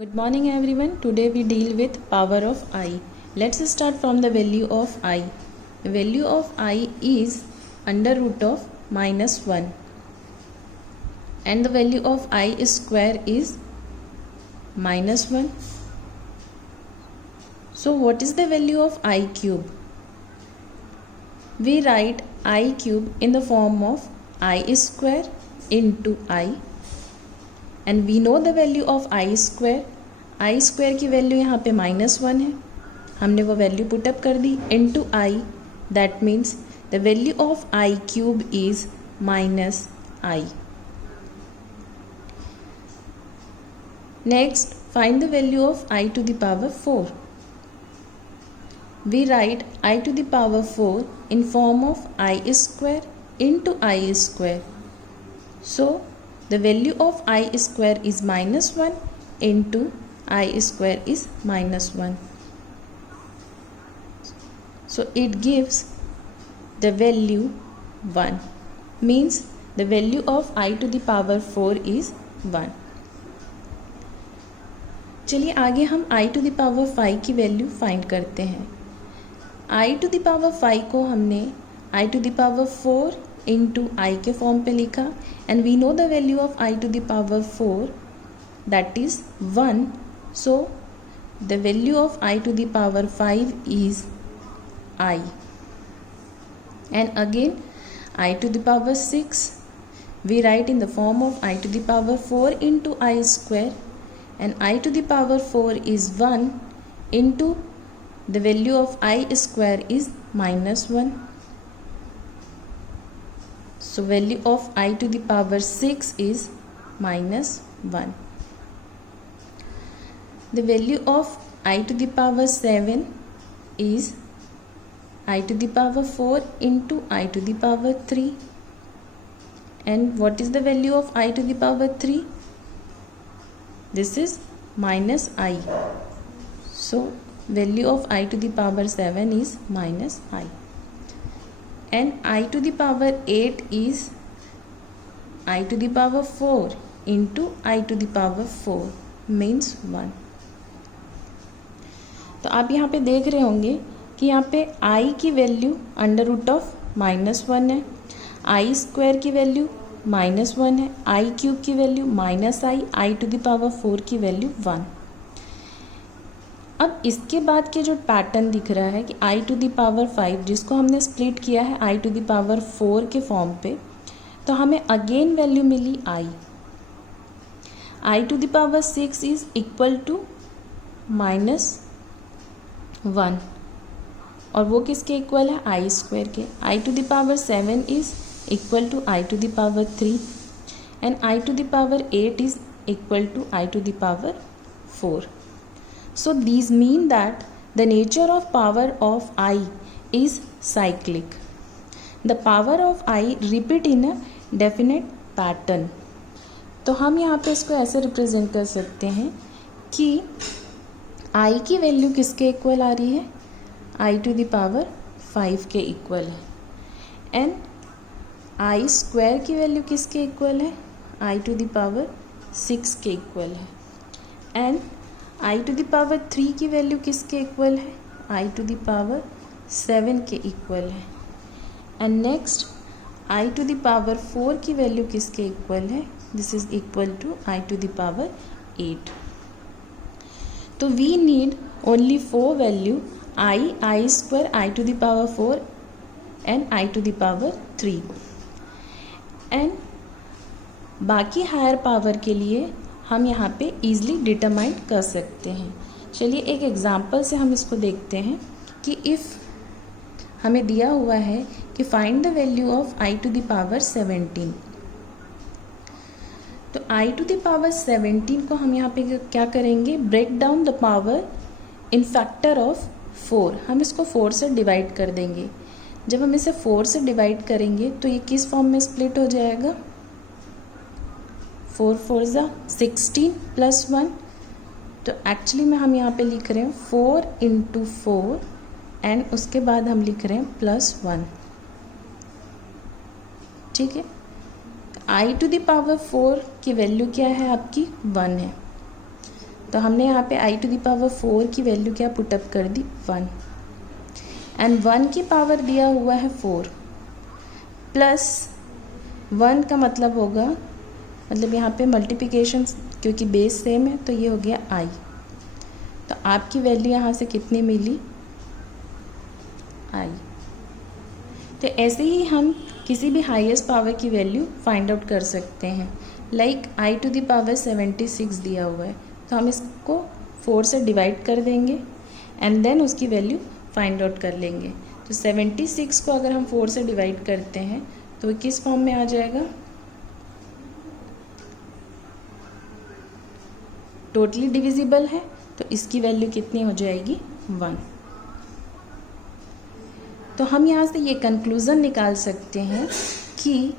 Good morning everyone. Today we deal with power of I. Let's start from the value of I. The value of I is under root of -1 and the value of I square is -1. So what is the value of I cube? We write I cube in the form of I square into I. And we know the value of I square की value यहाँ पे -1 है, हमने वो value put up कर दी into I. That means the value of I cube is -i. Next find the value of I to the power 4. We write I to the power 4 in form of I square into I square. So the value of I square is -1 into I square is -1. So it gives the value 1. Means the value of I to the power 4 is 1. चलिए आगे हम I to the power 5 की value find करते हैं. I to the power 5 को हमने I to the power 4 into i के form पे लिखा and we know the value of I to the power 4 that is 1. So the value of I to the power 5 is i. And again i to the power 6 we write in the form of I to the power 4 into i square and I to the power 4 is 1 into the value of I square is -1. So value of I to the power 6 is -1. The value of I to the power 7 is I to the power 4 into I to the power 3. And what is the value of I to the power 3? This is -i. So value of I to the power 7 is -i. And I to the power 8 is I to the power 4 into I to the power 4 means 1. तो आप यहाँ पे देख रहे होंगे कि यहाँ पे I की वैल्यू अंडर रूट ऑफ -1 है, आई स्क्वायर की वैल्यू -1 है, आई क्यूब की value -i, i to the power 4 की वैल्यू 1. अब इसके बाद के जो पैटर्न दिख रहा है कि आई टू द पावर 5 जिसको हमने स्प्लिट किया है आई टू द पावर 4 के फॉर्म पे, तो हमें अगेन वैल्यू मिली I to the power 6 is equal to -1 और वो किसके इक्वल है आई स्क्वायर के. I to the power 7 is equal to I to the power 3 and I to the power 8 is equal to I to the power 4. So these mean that the nature of power of I is cyclic. The power of I repeat in a definite pattern. तो हम यहाँ पे इसको ऐसे represent कर सकते हैं कि I की वैल्यू किसके इक्वल आ रही है, I टू द पावर 5 के इक्वल है. एंड I स्क्वायर की वैल्यू किसके इक्वल है, I टू द पावर 6 के इक्वल है. And I to the power 3 की वैल्यू किसके इक्वल है, आई टू द पावर 7 के इक्वल है. And next i to the power 4 की वैल्यू किसके इक्वल है, this is equal to I to the power 8. तो we need only 4 value i square, i to the power 4 and I to the power 3. And बाकी higher power के लिए हम यहाँ पे ईज़िली डिटरमाइन कर सकते हैं. चलिए एक एग्जांपल से हम इसको देखते हैं कि इफ़ हमें दिया हुआ है कि find the value of I to the power 17. तो आई टू द पावर 17 को हम यहाँ पे क्या करेंगे, break down the power in factor of 4. हम इसको 4 से डिवाइड कर देंगे. जब हम इसे 4 से डिवाइड करेंगे तो ये किस फॉर्म में स्प्लिट हो जाएगा, 4 4 16 प्लस 1. तो एक्चुअली में हम यहाँ पे लिख रहे हैं 4 इंटू 4 एंड उसके बाद हम लिख रहे हैं +1. ठीक है. आई टू द पावर 4 की वैल्यू क्या है आपकी 1 है. तो हमने यहाँ पे आई टू द पावर 4 की वैल्यू क्या पुटअप कर दी 1, एंड 1 की पावर दिया हुआ है 4 प्लस 1 का मतलब होगा, मतलब यहाँ पे मल्टीप्लिकेशन क्योंकि बेस सेम है तो ये हो गया आई। तो आपकी वैल्यू यहाँ से कितनी मिली आई। तो ऐसे ही हम किसी भी हाईएस्ट पावर की वैल्यू फाइंड आउट कर सकते हैं। Like i to the power 76 दिया हुआ है तो हम इसको 4 से डिवाइड कर देंगे एंड देन उसकी वैल्यू फाइंड आउट कर लेंगे। तो 76 को अगर हम 4 से डिवाइड करते हैं तो किस फॉर्म में आ जाएगा, टोटली डिविजिबल है तो इसकी वैल्यू कितनी हो जाएगी 1। तो हम यहाँ से ये कंक्लूज़न निकाल सकते हैं कि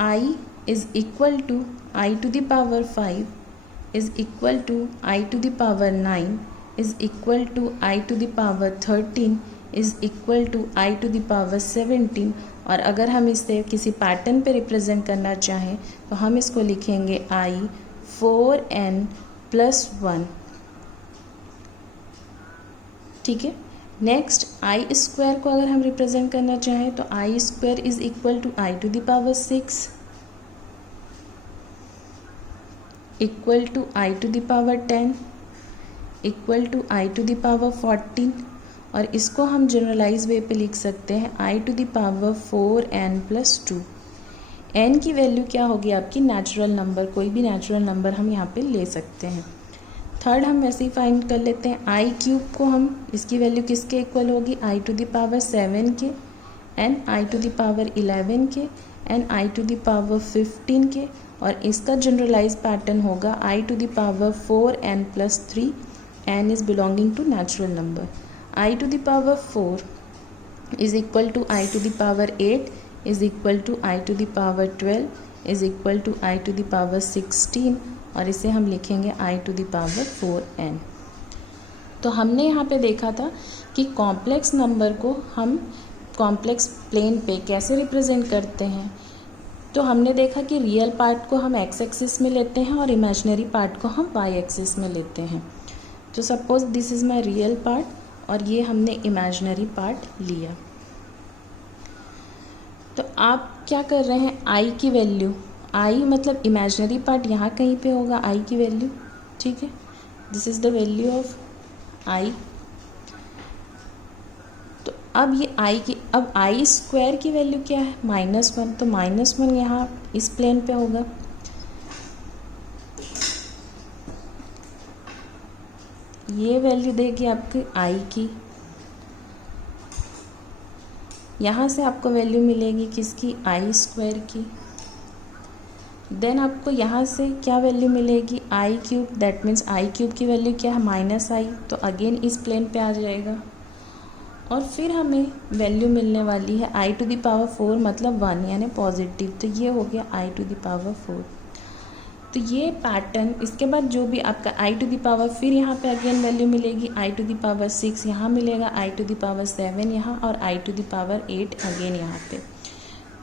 i is equal to I to the power 5 is equal to I to the power 9 is equal to I to the power 13 is equal to I to the power 17। और अगर हम इसे किसी पैटर्न पे रिप्रेजेंट करना चाहें तो हम इसको लिखेंगे i 4n + 1। ठीक है। नेक्स्ट आई स्क्वायर को अगर हम रिप्रेजेंट करना चाहें तो I square is equal to I to the power 6 equal to I to the power 10 equal to I to the power 14। और इसको हम जनरलाइज वे पे लिख सकते हैं I to the power 4n + 2। n की वैल्यू क्या होगी आपकी, नेचुरल नंबर, कोई भी नेचुरल नंबर हम यहाँ पे ले सकते हैं। थर्ड हम वैसे ही फाइंड कर लेते हैं आई क्यूब को, हम इसकी वैल्यू किसके इक्वल होगी, आई टू द पावर 7 के and I to the power 11 के and I to the power 15 के। और इसका जनरलाइज पैटर्न होगा I to the power 4n + 3, n is belonging to natural number. I to the power 4 is equal to I to the power 8 is equal to I to the power 12 is equal to I to the power 16 और इसे हम लिखेंगे आई to the power 4n। तो हमने यहाँ पे देखा था कि कॉम्प्लेक्स नंबर को हम कॉम्प्लेक्स प्लेन पे कैसे रिप्रेजेंट करते हैं। तो हमने देखा कि रियल पार्ट को हम एक्स एक्सिस में लेते हैं और इमेजिनरी पार्ट को हम वाई एक्सिस में लेते हैं। तो suppose this is my real part और ये हमने इमेजिनरी पार्ट लिया। तो आप क्या कर रहे हैं, आई की वैल्यू, आई मतलब इमेजिनरी पार्ट यहाँ कहीं पे होगा आई की वैल्यू, ठीक है। This is the value of I. तो अब ये आई की, अब आई स्क्वायर की वैल्यू क्या है, -1, तो -1 यहाँ इस प्लेन पे होगा। ये वैल्यू देगी आपकी आई की, यहाँ से आपको वैल्यू मिलेगी किसकी, आई स्क्वायर की। देन आपको यहाँ से क्या वैल्यू मिलेगी, I cube, that means I cube की वैल्यू क्या है -i, तो अगेन इस प्लेन पे आ जाएगा। और फिर हमें वैल्यू मिलने वाली है आई टू द पावर 4 मतलब 1 यानी पॉजिटिव, तो ये हो गया आई टू द पावर 4। तो ये पैटर्न, इसके बाद जो भी आपका आई टू द पावर, फिर यहाँ पे अगेन वैल्यू मिलेगी आई टू द पावर 6, यहाँ मिलेगा आई टू द पावर 7 यहाँ और आई टू द पावर 8 अगेन यहाँ पे।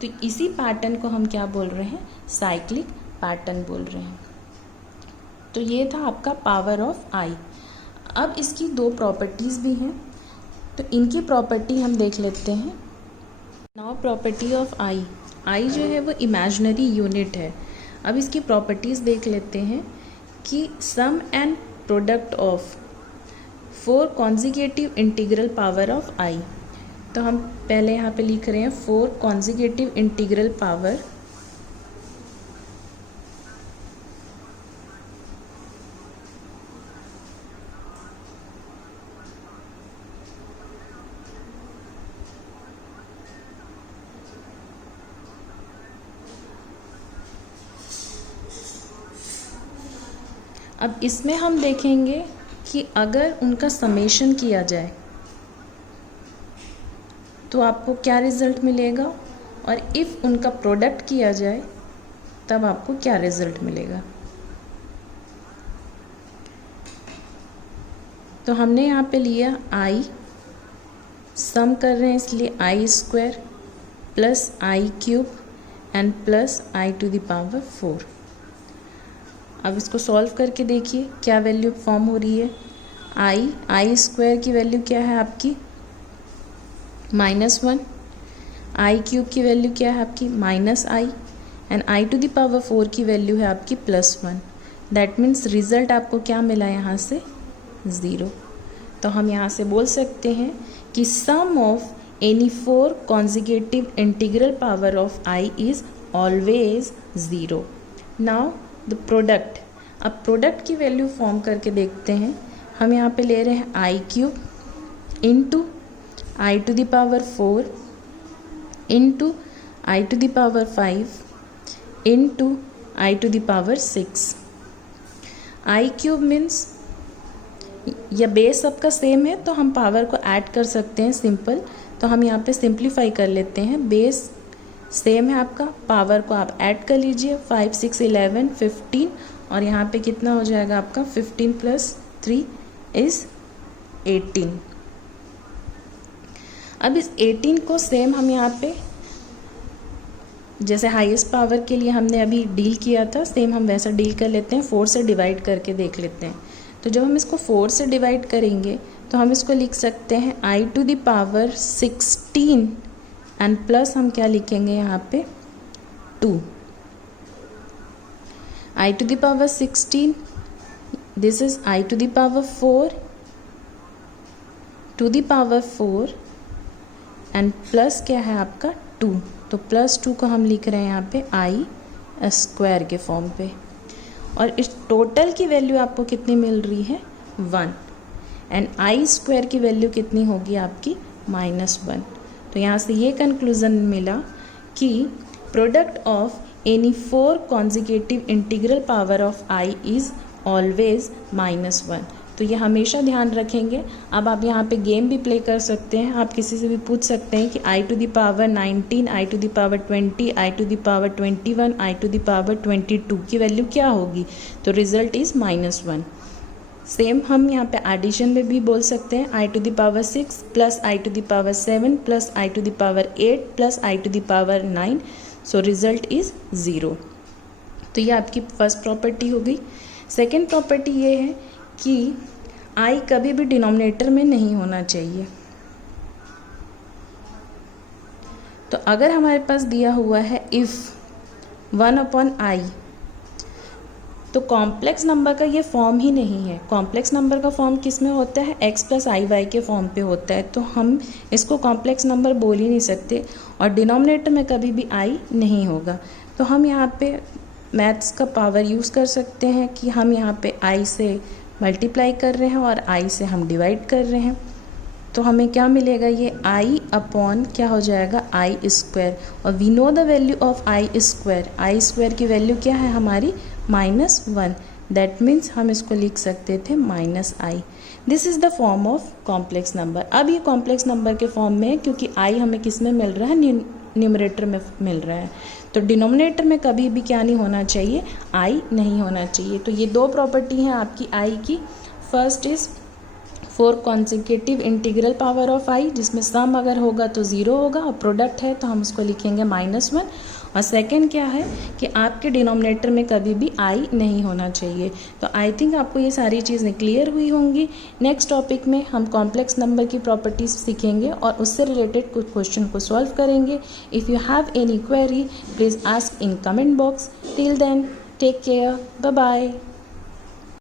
तो इसी पैटर्न को हम क्या बोल रहे हैं, साइक्लिक पैटर्न बोल रहे हैं। तो ये था आपका पावर ऑफ आई। अब इसकी दो प्रॉपर्टीज़ भी हैं, तो इनकी प्रॉपर्टी हम देख लेते हैं। नाउ प्रॉपर्टी ऑफ आई, आई जो है वो इमेजिनरी यूनिट है। अब इसकी प्रॉपर्टीज़ देख लेते हैं कि sum and product of 4 consecutive integral power of I. तो हम पहले यहाँ पे लिख रहे हैं 4 कॉन्जिगेटिव इंटीग्रल पावर अब इसमें हम देखेंगे कि अगर उनका समेशन किया जाए तो आपको क्या रिज़ल्ट मिलेगा, और इफ़ उनका प्रोडक्ट किया जाए तब आपको क्या रिज़ल्ट मिलेगा। तो हमने यहाँ पे लिया आई, सम कर रहे हैं इसलिए I square plus I cube and plus I to the power 4। अब इसको सॉल्व करके देखिए क्या वैल्यू फॉर्म हो रही है। आई स्क्वायर की वैल्यू क्या है आपकी -1, आई क्यूब की वैल्यू क्या है आपकी -i and I to the power 4 की वैल्यू है आपकी +1। दैट मीन्स रिजल्ट आपको क्या मिला यहाँ से 0। तो हम यहाँ से बोल सकते हैं कि sum of any 4 consecutive integral power of i is always 0। Now the product, अब प्रोडक्ट की वैल्यू फॉर्म करके देखते हैं। हम यहाँ पे ले रहे हैं I cube into I to the power 4 into I to the power 5 into I to the power 6। I cube means या बेस सबका सेम है तो हम पावर को ऐड कर सकते हैं सिंपल। तो हम यहाँ पे सिंप्लीफाई कर लेते हैं। बेस सेम है आपका, पावर को आप ऐड कर लीजिए 5 6 11 15 और यहाँ पे कितना हो जाएगा आपका 15 + 3 इज़ 18। अब इस 18 को सेम हम यहाँ पे जैसे हाईएस्ट पावर के लिए हमने अभी डील किया था सेम हम वैसा डील कर लेते हैं। 4 से डिवाइड करके देख लेते हैं। तो जब हम इसको 4 से डिवाइड करेंगे तो हम इसको लिख सकते हैं I to the power 16 and plus हम क्या लिखेंगे यहाँ पे 2। I to the power 16 this is I to the power 4 to the power 4 and plus क्या है आपका 2। तो +2 को हम लिख रहे हैं यहाँ पे आई स्क्वायर के फॉर्म पे। और इस टोटल की वैल्यू आपको कितनी मिल रही है 1 एंड आई स्क्वायर की वैल्यू कितनी होगी आपकी -1। तो यहाँ से ये कंक्लूज़न मिला कि product of any 4 consecutive integral power of I is always -1। तो ये हमेशा ध्यान रखेंगे। अब आप यहाँ पे गेम भी प्ले कर सकते हैं। आप किसी से भी पूछ सकते हैं कि I to the power 19, I to the power 20, I to the power 21, I to the power 22 की वैल्यू क्या होगी। तो रिजल्ट इज़ -1। सेम हम यहाँ पे एडिशन में भी बोल सकते हैं I to the power 6 plus I to the power 7 plus I to the power 8 plus I to the power 9। So result is 0। तो ये आपकी फर्स्ट प्रॉपर्टी हो गई। सेकेंड प्रॉपर्टी ये है कि i कभी भी डिनोमिनेटर में नहीं होना चाहिए। तो अगर हमारे पास दिया हुआ है इफ़ 1/i तो कॉम्प्लेक्स नंबर का ये फॉर्म ही नहीं है। कॉम्प्लेक्स नंबर का फॉर्म किस में होता है x + iy के फॉर्म पे होता है। तो हम इसको कॉम्प्लेक्स नंबर बोल ही नहीं सकते और डिनोमिनेटर में कभी भी i नहीं होगा। तो हम यहाँ पे मैथ्स का पावर यूज़ कर सकते हैं कि हम यहाँ पे i से मल्टीप्लाई कर रहे हैं और i से हम डिवाइड कर रहे हैं। तो हमें क्या मिलेगा ये i अपॉन क्या हो जाएगा i स्क्वायर। और we know the value of i square की वैल्यू क्या है हमारी -1। दैट मीन्स हम इसको लिख सकते थे -i। This is the form of complex number. अब ये कॉम्प्लेक्स नंबर के फॉर्म में है क्योंकि i हमें किस में मिल रहा है न्यूमरेटर में मिल रहा है। तो डिनोमिनेटर में कभी भी क्या नहीं होना चाहिए i नहीं होना चाहिए। तो ये दो प्रॉपर्टी हैं आपकी i की। First is 4 consecutive integral power of i जिसमें सम अगर होगा तो 0 होगा और प्रोडक्ट है तो हम उसको लिखेंगे -1। और सेकंड क्या है कि आपके डिनोमिनेटर में कभी भी i नहीं होना चाहिए। तो आई थिंक आपको ये सारी चीज़ें क्लियर हुई होंगी। नेक्स्ट टॉपिक में हम कॉम्प्लेक्स नंबर की प्रॉपर्टीज़ सीखेंगे और उससे रिलेटेड कुछ क्वेश्चन को सॉल्व करेंगे। If you have any query please ask in comment box. Till then take care, bye bye.